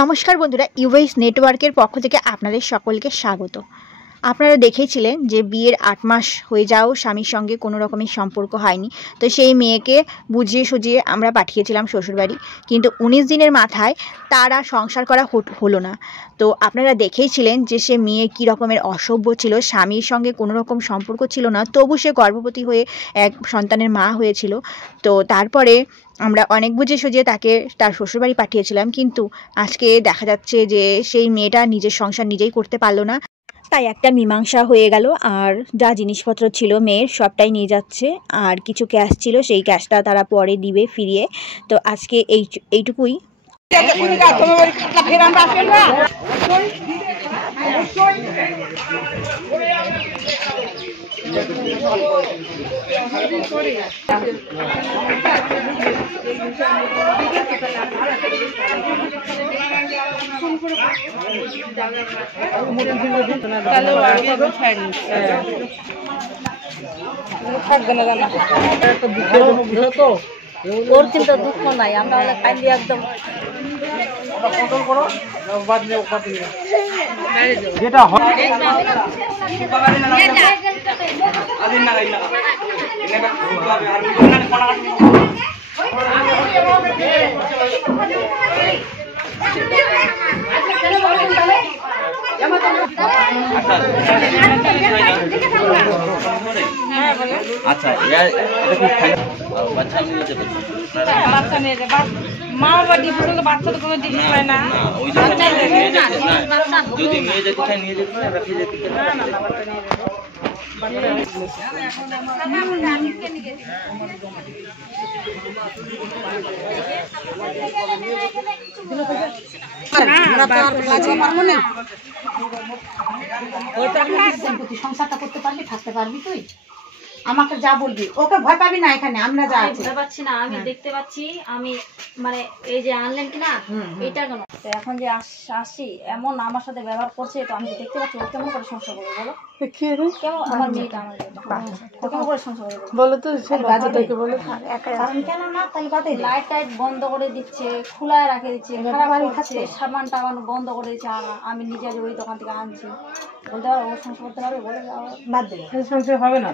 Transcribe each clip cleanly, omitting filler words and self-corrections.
নমস্কার বন্ধুরা, ইউএস নেটওয়ার্কের পক্ষ থেকে আপনাদের সকলকে স্বাগত। আপনারা দেখেছিলেন যে বিয়ের ৮ মাস হয়ে যাও স্বামীর সঙ্গে কোনো রকমের সম্পর্ক হয়নি, তো সেই মেয়েকে বুঝিয়ে সুঝিয়ে আমরা পাঠিয়েছিলাম শ্বশুরবাড়ি, কিন্তু ১৯ দিনের মাথায় তারা সংসার করা হলো না। তো আপনারা দেখেইছিলেন যে সে মেয়ে কী রকমের অসভ্য ছিল, স্বামীর সঙ্গে কোনো রকম সম্পর্ক ছিল না, তবু সে গর্ভবতী হয়ে এক সন্তানের মা হয়েছিল। তো তারপরে আমরা অনেক বুঝিয়ে সুঝিয়ে তাকে তার শ্বশুরবাড়ি পাঠিয়েছিলাম, কিন্তু আজকে দেখা যাচ্ছে যে সেই মেয়েটা নিজের সংসার নিজেই করতে পারলো না। তাই একটা মীমাংসা হয়ে গেল, আর যা জিনিসপত্র ছিল মেয়ের সবটাই নিয়ে যাচ্ছে, আর কিছু ক্যাশ ছিল সেই ক্যাশটা তারা পরে দিবে ফিরিয়ে। তো আজকে এইটুকুই। ওর কিন্তু দুঃখ নাই, আমরা কান্দি একদম যেটা আচ্ছা বাচ্চা নিয়ে যেতে বাচ্চা নিয়ে যাবে, মা বাবা ডিভোর্স হলে বাচ্চা তো কোনো জিনিস হয় না। যদি নিয়ে যেতে চাই নিয়ে যেতে রেখে যেতে সংসারটা করতে পারবি, থাকতে পারবি তুই? আমাকে যা বলবি, ওকে ভয় পাবি না। এখানে আমরা যা ভয় পাচ্ছি না, আমি দেখতে পাচ্ছি। আমি মানে এই যে আনলেন কিনা এটা কেন এখন যে আসছি এমন আমার সাথে ব্যবহার করছে, তো আমি দেখতে পাচ্ছি ও কেমন করে সংসার করবে বলো? কেমন আমার মেয়েটা আমার কেমন করে সংসার করবে বলো তো? কেন না তাই বাদে লাইট টাইট বন্ধ করে দিচ্ছে, খোলায় রাখে দিচ্ছে, সামান টামান বন্ধ করে দিচ্ছে। আমি নিজে ওই দোকান থেকে আনছি, বলতে পারো ও সংসার করতে পারবে? বলে বাদ দেবে, সংসার হবে না।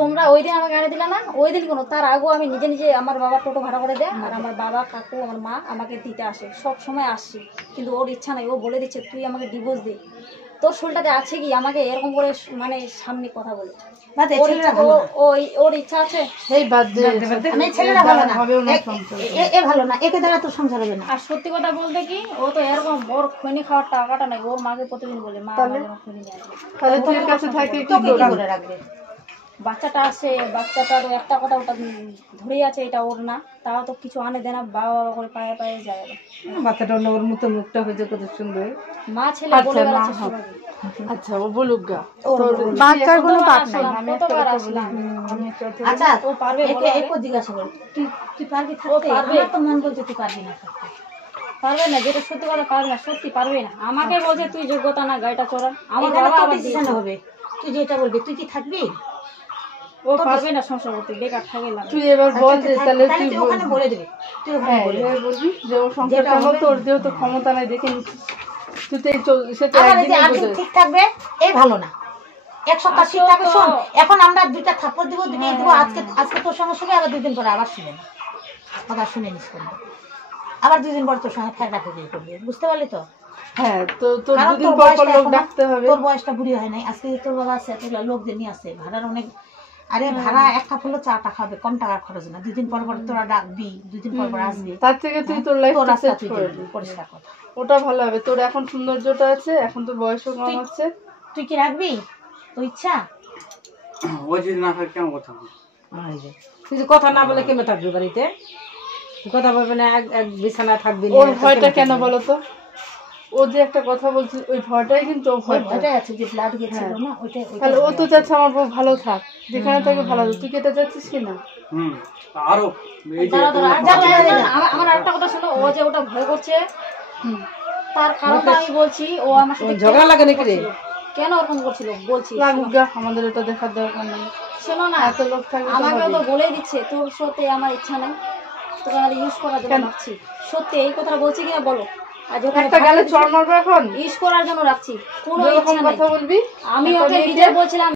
তোমরা ওই দিন আমাকে এনে দিলে না, ওই দিন কোনো তার আগেও আমি নিজে নিজে আমার বাবা টোটো ভাড়া করে দেয়, আর আমার বাবা কাকু আমার মা আমাকে দিতে আসে, সব সময় আসছি। কিন্তু ওর ইচ্ছা নাই, ও বলে দিচ্ছে তুই আমাকে ডিভোর্স দে। তোর শোলটাতে আছে কি আমাকে এরকম করে মানে সামনে কথা বলে? ওর ইচ্ছা আছে। আর সত্যি কথা বলতে কি, ও তো এরকম ওর খৈনি খাওয়ার টাকাটা নাই, ওর মাকে প্রতিদিন বলে মা খৈনি রাখবে। বাচ্চাটা আসে, বাচ্চাটার একটা কথা ওটা ধরেই আছে, এটা ওর না, তাও তো কিছু আনে দেয় না, বাবা বাবা করে পায়ে পায়ে যায়। বাচ্চাটা ওর মতো মুখটা হয়েছে কত সুন্দর, মা ছেলে বলে বেড়াচ্ছে সবাই। আচ্ছা ও বলুক গা, বাচ্চার কোনো পাপ নাই। আমি কতবার আসলাম। আচ্ছা ও পারবে? একে জিজ্ঞাসা কর, তুই পারবি থাকতে? আমার তো মন বলছে তুই পারবি না থাকতে। পারবে না, যেটা সত্যি কথা পারবে না, সত্যি পারবে না। আমাকে বলছে তুই যোগ্যতা না গাড়িটা চড়া, আমার বাবা আবার ডিসিশন হবে। তুই যেটা বলবি, তুই কি থাকবি? ও পারবে না সংসার করতে, বেকার থাকে না। তুই এবার বল যে তাহলে তুই ওখানে বলে দিবি, তুই ওখানে বলবি যে ও সংসার করব, তোর দেহ তো ক্ষমতা নাই, দেখে নিচ্ছিস তুই তো সে তো একদিনই বলে ঠিক থাকবে। এই ভালো না, এক সপ্তাহ ঠিক থাকবে। শোন, এখন আমরা দুইটা থাপ্পড় দিব, দিবে দিব। আজকে তোর সঙ্গে শুনে আবার 2 দিন পরে আবার শুনে না, কথা শুনে নিস করবি, আবার 2 দিন পর তোর সঙ্গে ফেরটা ফেরই করবি, বুঝতে পারলি তো? হ্যাঁ, তো তোর 2 দিন পর পর লোক ডাকতে হবে। তোর বয়সটা বুড়ি হয় নাই, আজকে তোর বাবা আছে, তোর লোকদের নিয়ে আসে, ভাড়ার অনেক। আরে ভাড়া এক কাপ হলো চাটা খাবে, কম টাকা খরচ না। 2 দিন পর পর তোরা ডাকবি, 2 দিন পর পর আসবি, তার থেকে তুই তোর লাইফটা সেট করে দিবি। পরিষ্কার কথা, ওটা ভালো হবে। তোর এখন সৌন্দর্যটা আছে, এখন তোর বয়সও কম হচ্ছে, তুই কি রাখবি? তোর ইচ্ছা। ওই যদি না থাকে কেমন কথা বল? তুই কথা না বলে কেমন থাকবি বাড়িতে? কথা বলবে না, এক বিছানায় থাকবি। ওর ভয়টা কেন বলো তো? ও যে একটা কথা বলছে, ওই ভয়টাই কিন্তু ও ভয়টাই আছে যে ব্লাড গেছিল না, ওইটাই। তাহলে ও তো চাচ্ছে আমার বউ ভালো থাক, যেখানে থাকে ভালো থাক। তুই কি এটা চাচ্ছিস কি না? আরো আমার একটা কথা শোনো, ও যে ওটা ভয় করছে তার কারণটা আমি বলছি। ও আমার সাথে ঝগড়া লাগে নাকি রে? কেন ওরকম করছিল বলছি, আমাদের এটা দেখার দরকার নেই। শোনো না, এত লোক থাকে, আমাকে তো বলেই দিচ্ছে তোর সাথে আমার ইচ্ছা নেই, তোকে আমি ইউজ করার জন্য ভাবছি। সত্যি এই কথাটা বলছি কিনা বলো? আর ওখানে একটা গালে চড় মারবো এখন ইস করার জন্য রাখছি, কোনো এরকম ইচ্ছা নাই। কথা বলবি আমি একটা ওকে মেয়েকে- নিজে বলছিলাম